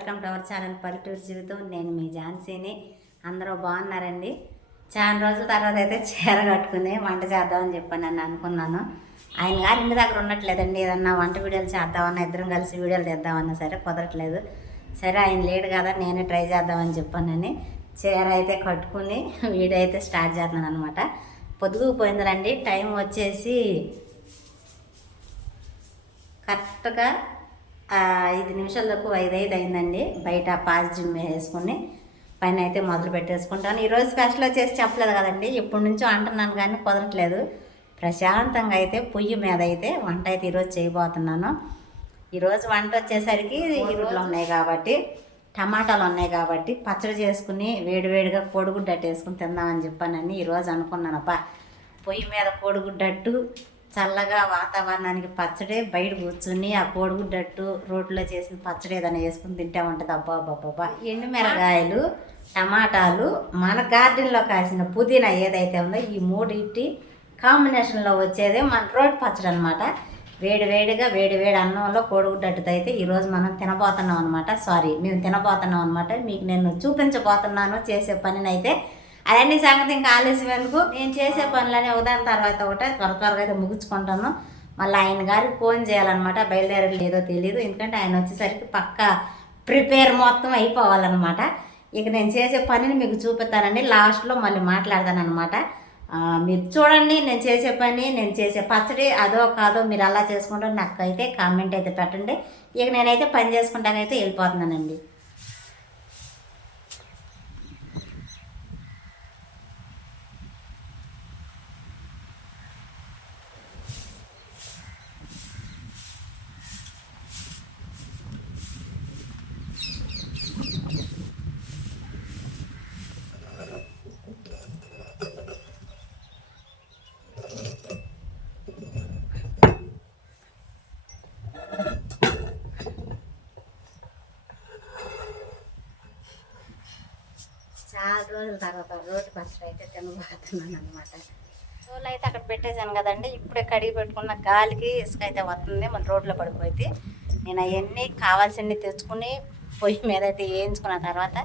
Welcome to our channel పల్లెటూరు జీవితం. నేను మీ ఝాన్సీని. అందరూ బాగున్నారండి. చాలా రోజుల తర్వాత అయితే చీర కట్టుకుని వంట చేద్దామని చెప్పాను నన్ను అనుకున్నాను. ఆయన గారు ఇంటి దగ్గర ఉండట్లేదండి. ఏదన్నా వంట వీడియోలు చేద్దామన్నా, ఇద్దరం కలిసి వీడియోలు తెద్దామన్నా సరే కుదరట్లేదు. సరే ఆయన లేడు కదా, నేనే ట్రై చేద్దామని చెప్పానని చీర అయితే కట్టుకుని వీడియో అయితే స్టార్ట్ చేస్తున్నాను అనమాట. పొద్దుగుపోయిందిరండి. టైం వచ్చేసి కరెక్ట్గా 5 నిమిషాల తక్కువ 5 అయిందండి. బయట పాజిటివ్ వేసుకుని పైన అయితే మొదలు పెట్టేసుకుంటాను. ఈరోజు స్పెషల్ వచ్చేసి చెప్పలేదు కదండి, ఇప్పటి నుంచో అంటున్నాను కానీ కుదరట్లేదు. ప్రశాంతంగా అయితే పొయ్యి మీద అయితే వంట అయితే ఈరోజు చేయబోతున్నాను. ఈరోజు వంట వచ్చేసరికి ఈరోజులు ఉన్నాయి కాబట్టి, టమాటాలు ఉన్నాయి కాబట్టి పచ్చడి చేసుకుని వేడివేడిగా కోడిగుడ్డట్టు వేసుకుని తిందామని చెప్పానని ఈరోజు అనుకున్నానప్ప. పొయ్యి మీద కోడిగుడ్డట్టు చల్లగా వాతావరణానికి పచ్చడి, బయట కూర్చుని ఆ కోడిగుడ్డట్టు రోడ్లో చేసిన పచ్చడి ఏదైనా వేసుకుని తింటా ఉంటుంది. అబ్బా ఎండుమిరకాయలు, టమాటాలు, మన గార్డెన్లో కాసిన పుదీనా ఏదైతే ఉందో ఈ మూడింటి కాంబినేషన్లో వచ్చేదే మన రోడ్ పచ్చడి అనమాట. వేడివేడిగా వేడివేడి అన్నంలో కోడిగుడ్డట్టుతో అయితే ఈరోజు మనం తినబోతున్నాం అనమాట. మేము తినబోతున్నాం అనమాట. మీకు నేను చూపించబోతున్నాను చేసే పనినైతే. అవన్నీ సంగతి ఇంకా ఆలస్యం ఎందుకు, నేను చేసే పనులనే ఉదాహరణ తర్వాత ఒకటే త్వరగా అయితే ముగించుకుంటాను. మళ్ళీ ఆయన గారికి ఫోన్ చేయాలన్నమాట. బయలుదేరలు లేదో తెలియదు, ఎందుకంటే ఆయన వచ్చేసరికి పక్కా ప్రిపేర్ మొత్తం అయిపోవాలన్నమాట. ఇక నేను చేసే పనిని మీకు చూపిస్తానండి. లాస్ట్లో మళ్ళీ మాట్లాడతాను అనమాట. మీరు చూడండి నేను చేసే పని, నేను చేసే పచ్చడి అదో కాదో మీరు అలా చేసుకుంటారు నాకు అయితే కామెంట్ అయితే పెట్టండి. ఇక నేనైతే పని చేసుకుంటానైతే వెళ్ళిపోతున్నానండి. చాలా రోజుల తర్వాత రోటి పచ్చడి అయితే తినబోతున్నాను అనమాట. రోజులు అయితే అక్కడ పెట్టేశాను కదండి. ఇప్పుడే కడిగి పెట్టుకున్న గాలికి ఇసుక అయితే వస్తుంది, మన రోడ్లో పడిపోయింది. నేను అవన్నీ కావాల్సినవి తెచ్చుకుని పొయ్యి మీద అయితే వేయించుకున్న తర్వాత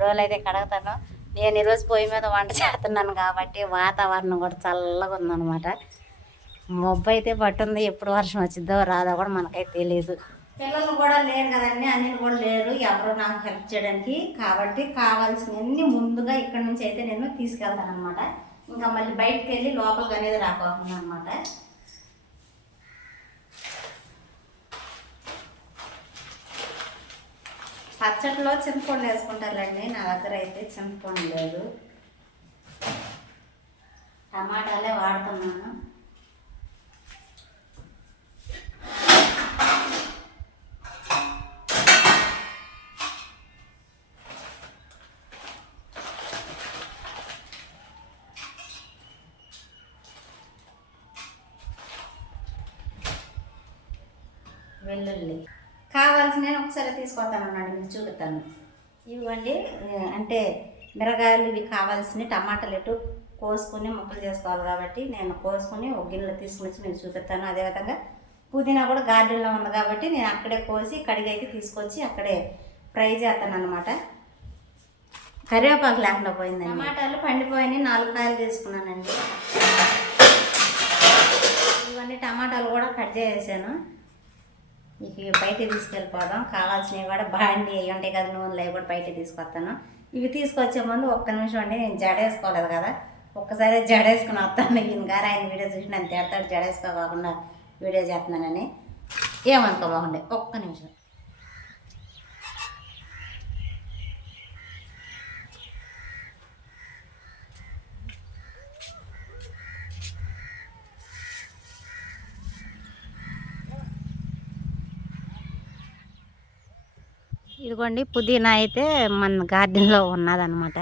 రోజులు అయితే కడుగుతాను. నేను ఈరోజు పొయ్యి మీద వంట చేస్తున్నాను కాబట్టి వాతావరణం కూడా చల్లగా ఉందన్నమాట. మబ్బు అయితే పట్టుంది, ఎప్పుడు వర్షం వచ్చిద్దో రాదో కూడా మనకైతే తెలియదు. పిల్లలు కూడా లేరు కదండి, అన్నిలు కూడా లేరు ఎవరు నాకు హెల్ప్ చేయడానికి. కాబట్టి కావాల్సినవన్నీ ముందుగా ఇక్కడ నుంచి అయితే నేను తీసుకెళ్తాను అనమాట. ఇంకా మళ్ళీ బయటకు వెళ్ళి లోపలికి అనేది రాకపోతుంది అనమాట. పచ్చడిలో చింతపండు వేసుకుంటారులేండి, నా దగ్గర అయితే చింతపండు లేదు. టమాటాలే వాడుతున్నాను. వెల్లుల్లి కావాల్సిన నేను ఒకసారి తీసుకొస్తాను అన్నాడు, మీకు చూపుతాను. ఇవ్వండి, అంటే మిరగాయలు ఇవి కావాల్సినవి. టమాటాలు ఎటు కోసుకొని ముక్కలు చేసుకోవాలి కాబట్టి నేను కోసుకొని ఒక గిన్నెలో తీసుకుని వచ్చి మీకు చూపిస్తాను. అదేవిధంగా పుదీనా కూడా గార్డెన్లో ఉంది కాబట్టి నేను అక్కడే కోసి కడిగి అయితే తీసుకొచ్చి అక్కడే ఫ్రై చేస్తాను అనమాట. కరివేపాకు లేకుండా పోయిందండి. టమాటాలు పండిపోయినాయి, 4 కాయలు తీసుకున్నానండి. ఇవన్నీ టమాటాలు కూడా కట్ చేసాను. ఇక బయట తీసుకెళ్ళిపోదాం. కావాల్సినవి కూడా బాండి అవి ఉంటాయి కదా, నూనెలు అవి కూడా బయట తీసుకొస్తాను. ఇవి తీసుకొచ్చే ముందు ఒక్క నిమిషం అండి, నేను జడేసుకోలేదు కదా, ఒక్కసారి జడేసుకుని వస్తాను. ఈయన గారు ఆయన వీడియో చూసి నన్ను తిడతాడు జడేసుకోకుండా వీడియో చేస్తున్నానని. ఏమనుకోబాగుండే, ఒక్క నిమిషం. ఇదిగోండి పుదీనా అయితే మన గార్డెన్లో ఉన్నదనమాట.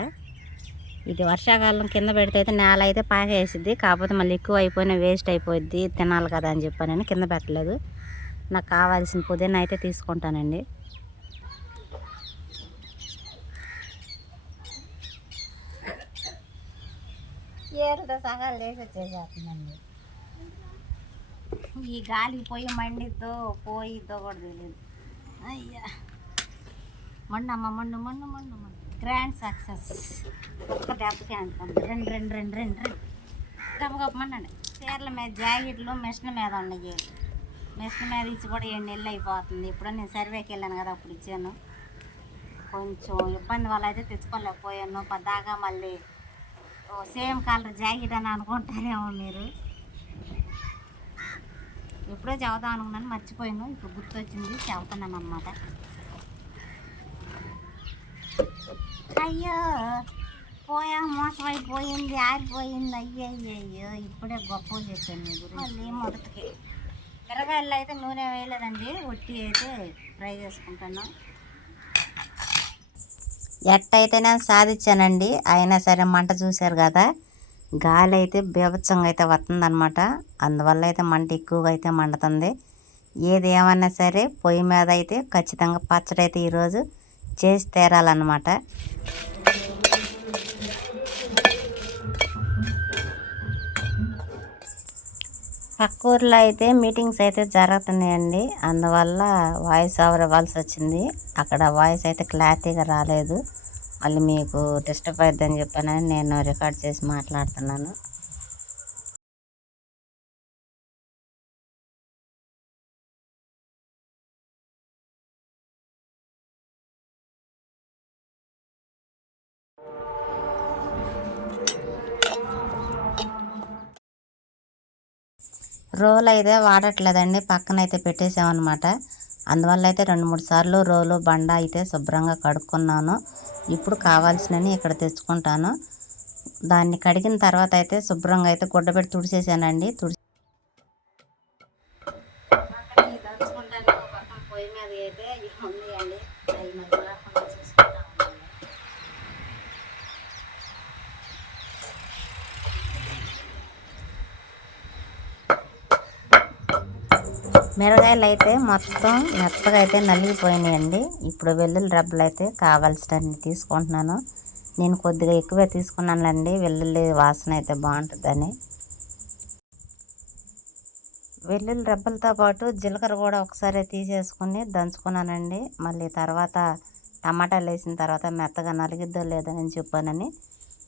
ఇది వర్షాకాలం కింద పెడితే అయితే నేల అయితే పాకేసిద్ది, కాకపోతే మళ్ళీ ఎక్కువ అయిపోయినా వేస్ట్ అయిపోద్ది, తినాలి కదా అని చెప్పానని కింద పెట్టలేదు. నాకు కావాల్సిన పుదీనా అయితే తీసుకుంటానండి. ఏరుతో సగాలు చేసి వచ్చేసేస్తుందండి. ఈ గాలికి పొయ్యి మండిద్దో పోయిద్దో కూడా తెలియదు. అయ్యా మొండమ్మ మొండు గ్రాండ్ సక్సెస్. ఒక్క దెబ్బకి అనుకోండి. రెండు రెండు రెండు రెండు రెండు గప్పమండి. చీరల మీద జాకెట్లు మిషన్ మీద ఉన్నాయి. మిషన్ మీద ఇచ్చి కూడా 7 నెలలు అయిపోతుంది. ఇప్పుడు నేను సర్వేకి వెళ్ళాను కదా, అప్పుడు ఇచ్చాను. కొంచెం ఇబ్బంది వల్ల అయితే తెచ్చుకోలేకపోయాను. పద్దాకా మళ్ళీ సేమ్ కలర్ జాకెట్ అని అనుకుంటారేమో మీరు. ఎప్పుడో చెబుదాం అనుకున్నాను, మర్చిపోయాను. ఇప్పుడు గుర్తొచ్చింది, చెబుతున్నాను అన్నమాట. అయ్యో పోయా, మోసమైపోయింది, ఆరిపోయింది. అయ్యయ్యో ఇప్పుడే గొప్పలు చెప్పాను మీరు. మళ్ళీ మొదటికి మిరగాయలు అయితే నూనె వేయలేదండి, ఒట్టి అయితే ఫ్రై చేసుకుంటాను. ఎట్టయితేనే సాధించానండి. అయినా సరే మంట చూశారు కదా, గాలి అయితే బీభత్సంగా అయితే వస్తుందన్నమాట. అందువల్ల అయితే మంట ఎక్కువగా అయితే మండుతుంది. ఏది ఏమన్నా సరే పొయ్యి మీద అయితే ఖచ్చితంగా పచ్చడి అయితే ఈరోజు చేసి తీరాలన్నమాట. పక్క ఊర్లో అయితే మీటింగ్స్ అయితే జరుగుతున్నాయండి. అందువల్ల వాయిస్ ఓవర్ ఇవ్వాల్సి వచ్చింది. అక్కడ వాయిస్ అయితే క్లారిటీగా రాలేదు. మళ్ళీ మీకు డిస్టర్బ్ అవుతుందని చెప్పానని నేను రికార్డ్ చేసి మాట్లాడుతున్నాను. రోలు అయితే వాడట్లేదండి, పక్కన అయితే పెట్టేసామన్నమాట. అందువల్ల అయితే 2-3 సార్లు రోలు బండ అయితే శుభ్రంగా కడుక్కున్నాను. ఇప్పుడు కావాల్సినవి ఇక్కడ తెచ్చుకుంటాను. దాన్ని కడిగిన తర్వాత అయితే శుభ్రంగా అయితే గుడ్డ పెట్టి తుడిచేసానండి. పొయ్యి మీద అయితే ఉంది అండి. మిరగాయలు అయితే మొత్తం మెత్తగా అయితే నలిగిపోయినాయండి. ఇప్పుడు వెల్లుల్లి రబ్బలు అయితే కావాల్సినన్ని తీసుకుంటున్నాను. నేను కొద్దిగా ఎక్కువే తీసుకున్నానండి, వెల్లుల్లి వాసన అయితే బాగుంటుందని. వెల్లుల్లి రబ్బలతో పాటు జీలకర్ర కూడా ఒకసారి తీసేసుకుని దంచుకున్నానండి. మళ్ళీ తర్వాత టమాటాలు వేసిన తర్వాత మెత్తగా నలిగిద్దో లేదని చెప్పానని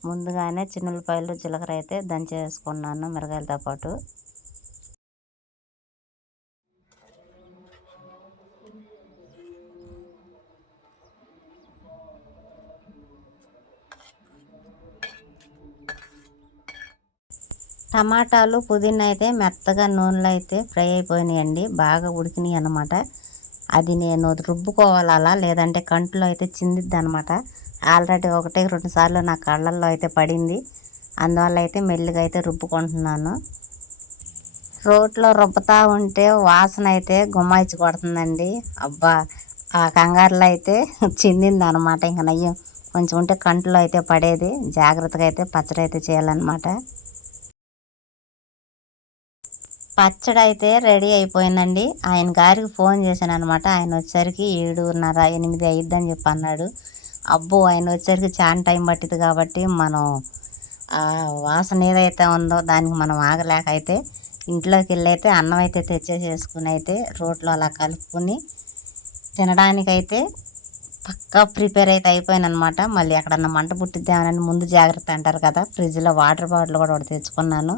ముందుగానే చిన్నులపాయలు జీలకర్ర అయితే దంచేసుకున్నాను మిరగాయలతో పాటు. టమాటాలు పుదీనా అయితే మెత్తగా నూనెలో అయితే ఫ్రై అయిపోయినాయండి, బాగా ఉడికినాయి అన్నమాట. అది నేను రుబ్బుకోవాలి అలా, లేదంటే కంట్లో అయితే చిందిద్ది అనమాట. ఆల్రెడీ 1-2 సార్లు నా కళ్ళల్లో అయితే పడింది. అందువల్ల అయితే మెల్లిగా అయితే రుబ్బుకుంటున్నాను. రోట్లో రుబ్బుతా ఉంటే వాసన అయితే గుమ్మాయిచ్చి కొడుతుందండి. అబ్బా, ఆ కంగారులో అయితే చిందింది అనమాట. ఇంకా నయ్యం కొంచెం ఉంటే కంట్లో అయితే పడేది. జాగ్రత్తగా అయితే పచ్చడి అయితే చేయాలన్నమాట. పచ్చడి అయితే రెడీ అయిపోయిందండి. ఆయన గారికి ఫోన్ చేశాను అనమాట. ఆయన వచ్చేసరికి 7:30-8 అయ్యిద్దని చెప్పి అన్నాడు. అబ్బో, ఆయన వచ్చేసరికి చాలా టైం పట్టింది కాబట్టి మనం ఆ వాసన ఏదైతే ఉందో దానికి మనం ఆగలేక అయితే ఇంట్లోకి వెళ్ళి అయితే అన్నం అయితే తెచ్చేసేసుకుని అయితే రోట్లో అలా కలుపుకొని తినడానికైతే పక్కా ప్రిపేర్ అయితే అయిపోయాను అనమాట. మళ్ళీ ఎక్కడన్నా మంట పుట్టిద్దామని ముందు జాగ్రత్త అంటారు కదా, ఫ్రిడ్జ్లో వాటర్ బాటిల్ కూడా ఒకటి తెచ్చుకున్నాను.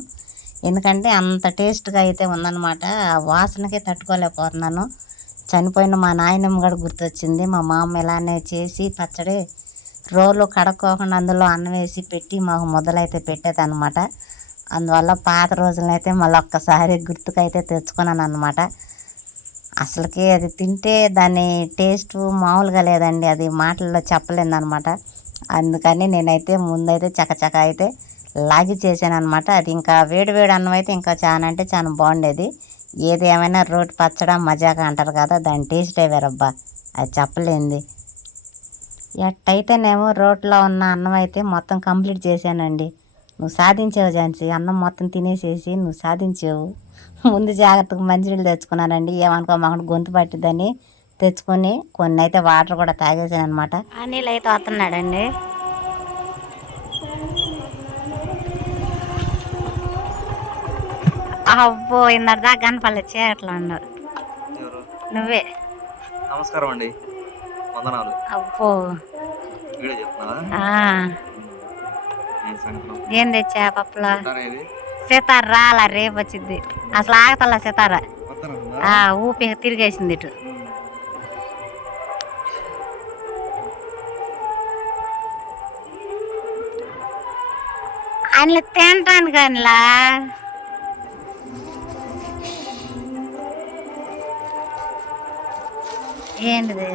ఎందుకంటే అంత టేస్ట్గా అయితే ఉందన్నమాట. ఆ వాసనకే తట్టుకోలేకపోతున్నాను. చనిపోయిన మా నాయనమ్మ కూడా గుర్తొచ్చింది. మా మామ ఇలానే చేసి పచ్చడి రోలు కడుక్కోకుండా అందులో అన్నం వేసి పెట్టి మాకు మొదలైతే పెట్టేదన్నమాట. అందువల్ల పాత రోజులనైతే మళ్ళీ ఒక్కసారి గుర్తుకైతే తెచ్చుకున్నాను అనమాట. అసలుకి అది తింటే దాని టేస్ట్ మామూలుగా లేదండి, అది మాటల్లో చెప్పలేదు అనమాట. అందుకని నేనైతే ముందైతే చకచక అయితే లాగి చేశాను అనమాట. అది ఇంకా వేడి వేడి అన్నం అయితే ఇంకా చాలా అంటే చాలా బాగుండేది. ఏది ఏమైనా రోటి పచ్చడా మజాగా అంటారు కదా, దాని టేస్టే వేరబ్బా, అది చెప్పలేంది. ఎట్టయితేనేమో రోట్లో ఉన్న అన్నం అయితే మొత్తం కంప్లీట్ చేశానండి. నువ్వు సాధించావు ఝాన్సీ, అన్నం మొత్తం తినేసేసి నువ్వు సాధించావు. ముందు జాగ్రత్తగా మంచినీళ్ళు తెచ్చుకున్నానండి, ఏమనుకో మాకు గొంతు పట్టిద్దని తెచ్చుకొని కొన్ని అయితే వాటర్ కూడా తాగేసాను అనమాట. ఆ నీళ్ళు అయితే వస్తున్నాడండి. అబ్బో, ఇందరిదా కనపడలేదు, చేయట్లా ఉన్నావు నువ్వే. నమస్కారం అండి. వందనాలు. అబ్బో వీడియో చెప్తున్నావా? ఏం తెచ్చా పప్పులో? సితార రాలా, రేపు వచ్చింది. అసలు ఆగతల్లా సితార, ఊపి తిరిగేసింది ఇటు. అందులో తింటాను కానిలా ఏంటిది?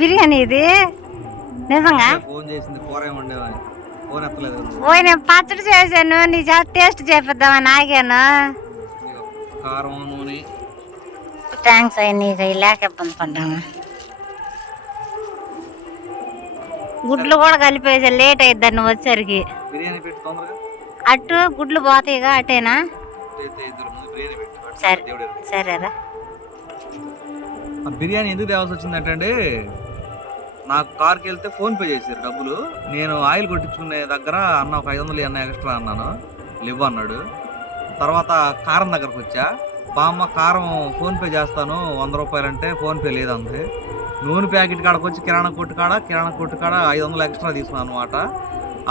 బిర్యానీ ఇది నిజంగా? ఓ నేను పచ్చడి చేశాను, నీ చాలా టేస్ట్ చేపిద్దామని ఆగాను. థ్యాంక్స్ అయ్యి, నీకు లేక ఇబ్బంది పడ్డాము. గుడ్లు కూడా కలిపేసా, లేట్ అయిద్ది నువ్వు వచ్చేసరికి. అటు గుడ్లు పోతాయిగా, అటేనా? సరే సరేరా. బిర్యానీ ఎందుకు తేవాల్సి వచ్చిందంటే, నాకు కార్కి వెళ్తే ఫోన్పే చేశారు డబ్బులు. నేను ఆయిల్ కొట్టించుకునే దగ్గర అన్న ఒక 500 అన్న ఎక్స్ట్రా అన్నాను, లివ్ అన్నాడు. తర్వాత కారం దగ్గరకు వచ్చా, బామ్మ కారం ఫోన్పే చేస్తాను 100 రూపాయలు అంటే ఫోన్పే లేదంది. నూనె ప్యాకెట్ కాడకు వచ్చి కిరాణా కొట్టు కాడ 500 ఎక్స్ట్రా తీసుకున్నాను అనమాట.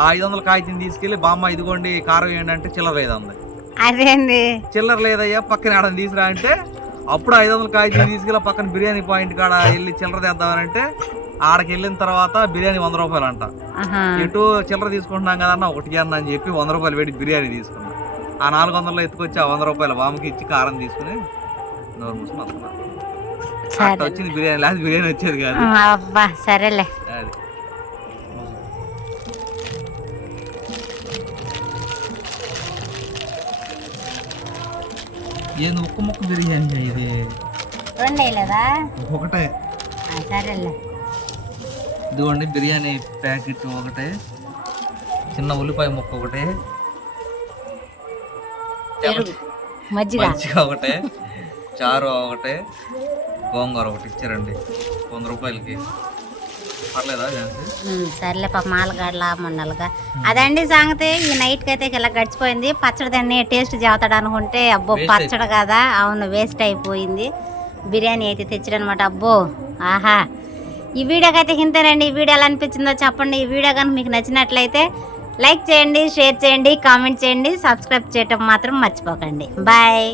ఆ 500 కాగితం తీసుకెళ్ళి బామ్మ ఇదిగోండి కారం ఏంటంటే చిల్లర లేదంది. అదేంది చిల్లర లేదయ్యా పక్కన ఆడని తీసుకురా అంటే, అప్పుడు 500 కాగితం తీసుకెళ్ళి పక్కన బిర్యానీ పాయింట్ కాడ వెళ్ళి చిల్లర తెద్దామనంటే, ఆడకి వెళ్ళిన తర్వాత బిర్యానీ 100 రూపాయలు అంట. ఎటు చిల్లర తీసుకుంటున్నాం కదన్నా ఒకటి అన్న అని చెప్పి 100 రూపాయలు పెట్టి బిర్యానీ తీసుకున్నా. ఆ 400లో ఎత్తుకొచ్చి ఆ 100 రూపాయలు బామ్మకి ఇచ్చి కారం తీసుకుని నోరు మూసుకుని వస్తున్నా. వచ్చింది బిర్యానీ, లేదు బిర్యానీ వచ్చేది కాదు. అబ్బా సరేలే. అది ఏంది ఒక్క ముక్క బిర్యానీ ఇది? రెండేలేదా? ఒకటే. సరేలే. ఇదిగోండి బిర్యానీ ప్యాకెట్ ఒకటే, చిన్న ఉల్లిపాయ ముక్క ఒకటే, మజ్జిగ ఒకటే, చారు ఒకటే, గోంగూర ఒకటి ఇచ్చారండి 100 రూపాయలకి. పర్లేదా? సర్లే పాప మాలగాడలా మండలుగా. అదండి సంగతి. ఈ నైట్కి అయితే ఇలా గడిచిపోయింది. పచ్చడి దాన్ని టేస్ట్ చేస్తాడు అనుకుంటే అబ్బో పచ్చడి కదా, అవును వేస్ట్ అయిపోయింది. బిర్యానీ అయితే తెచ్చాడనమాట. అబ్బో ఆహా. ఈ వీడియోకి అయితే ఇంతేనండి. ఈ వీడియో ఎలా అనిపించిందో చెప్పండి. ఈ వీడియో కనుక మీకు నచ్చినట్లయితే లైక్ చేయండి, షేర్ చేయండి, కామెంట్ చేయండి, సబ్స్క్రైబ్ చేయటం మాత్రం మర్చిపోకండి. బాయ్.